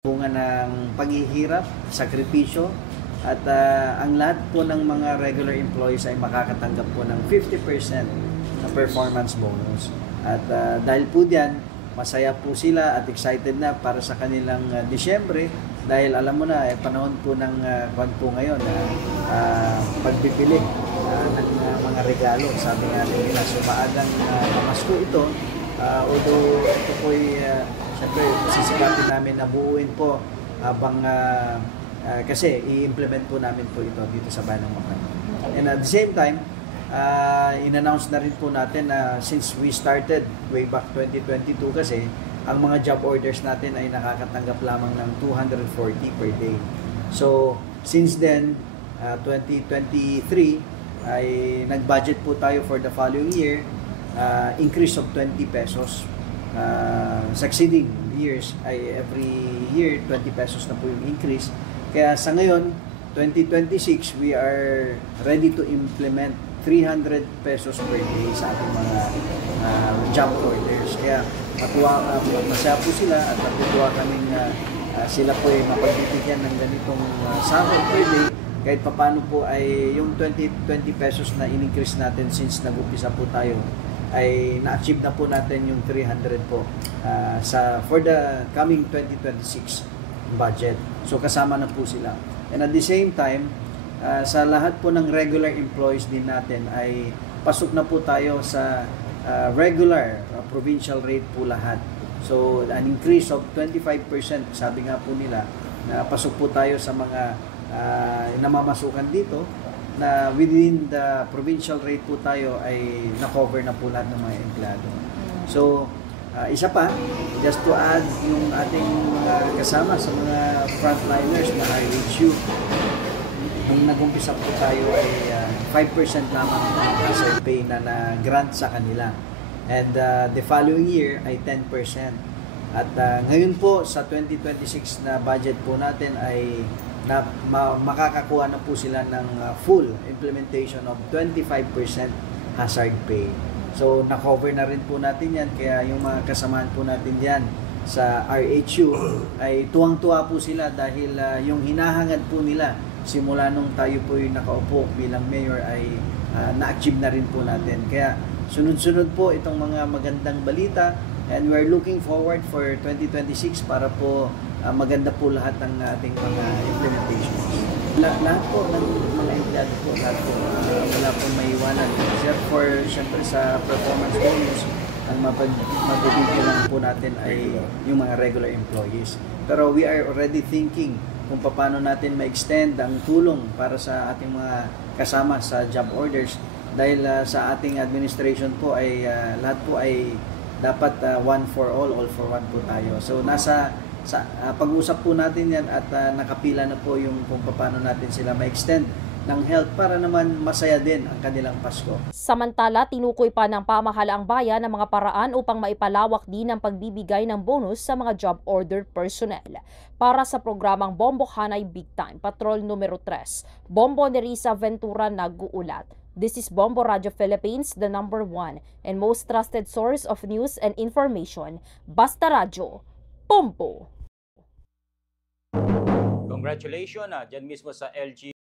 bunga ng paghihirap, sakripisyo, at ang lahat po ng mga regular employees ay makakatanggap po ng 50% na performance bonus. At dahil po diyan, masaya po sila at excited na para sa kanilang Disyembre dahil alam mo na, panahon po ng po ngayon pagpipili ng mga regalo. Sabi nga nila, so maagang Pasko ito, although ito po ay siyempre sisigatin namin na buuin po habang kasi i-implement po namin po ito dito sa bayan ng Macau. And at the same time, in-announce na rin po natin na since we started way back 2022 kasi ang mga job orders natin ay nakakatanggap lamang ng 240 per day. So since then, 2023 ay nag-budget po tayo for the following year, increase of 20 pesos. Succeeding years ay every year 20 pesos na po yung increase. Kaya sa ngayon 2026 we are ready to implement 300 pesos per day sa ating mga job orders. Kaya masaya po sila at natutuwa kaming sila po ay mapagbibigyan ng ganitong sahod per day. Kahit papano po ay yung 20 pesos na in-increase natin since nag-upisa po tayo ay na-achieve na po natin yung 300 po for the coming 2026 budget. So kasama na po sila. And at the same time, sa lahat po ng regular employees din natin ay pasok na po tayo sa regular provincial rate po lahat. So an increase of 25%, sabi nga po nila, na pasok po tayo sa mga namamasukan dito na within the provincial rate po tayo ay na-cover na po lahat ng mga empleyado. So, isa pa, just to add yung ating kasama sa mga frontliners na RHU, nung nag-umpisa po tayo ay 5% lamang as pay na grant sa kanila. And the following year ay 10%. At ngayon po sa 2026 na budget po natin ay makakakuha na po sila ng full implementation of 25% hazard pay. So, na-cover na rin po natin yan. Kaya yung mga kasamahan po natin yan sa RHU ay tuwang-tuwa po sila dahil yung hinahangad po nila simula nung tayo po yung nakaupo bilang mayor ay na-achieve na rin po natin. Kaya sunod-sunod po itong mga magandang balita and we're looking forward for 2026 para po maganda po lahat ng ating mga implementations. Lahat po ng mga empleyado po, lahat po, wala po maiwanan. Except for, syempre sa performance bonus, ang mabibigyan lang po natin ay yung mga regular employees. Pero we are already thinking kung paano natin ma-extend ang tulong para sa ating mga kasama sa job orders dahil sa ating administration po ay lahat po ay dapat one for all for one po tayo. So pag-usap po natin yan at nakapila na po yung kung paano natin sila ma-extend ng health para naman masaya din ang kanilang Pasko. Samantala, tinukoy pa ng pamahalaang bayan ang mga paraan upang maipalawak din ang pagbibigay ng bonus sa mga job order personnel. Para sa programang Bombo Hanay Big Time, Patrol numero 3, Bombo Nerissa Ventura nag-uulat. This is Bombo Radio Philippines, the #1 and most trusted source of news and information. Basta Radio, Bombo! Congratulations dyan mismo sa LG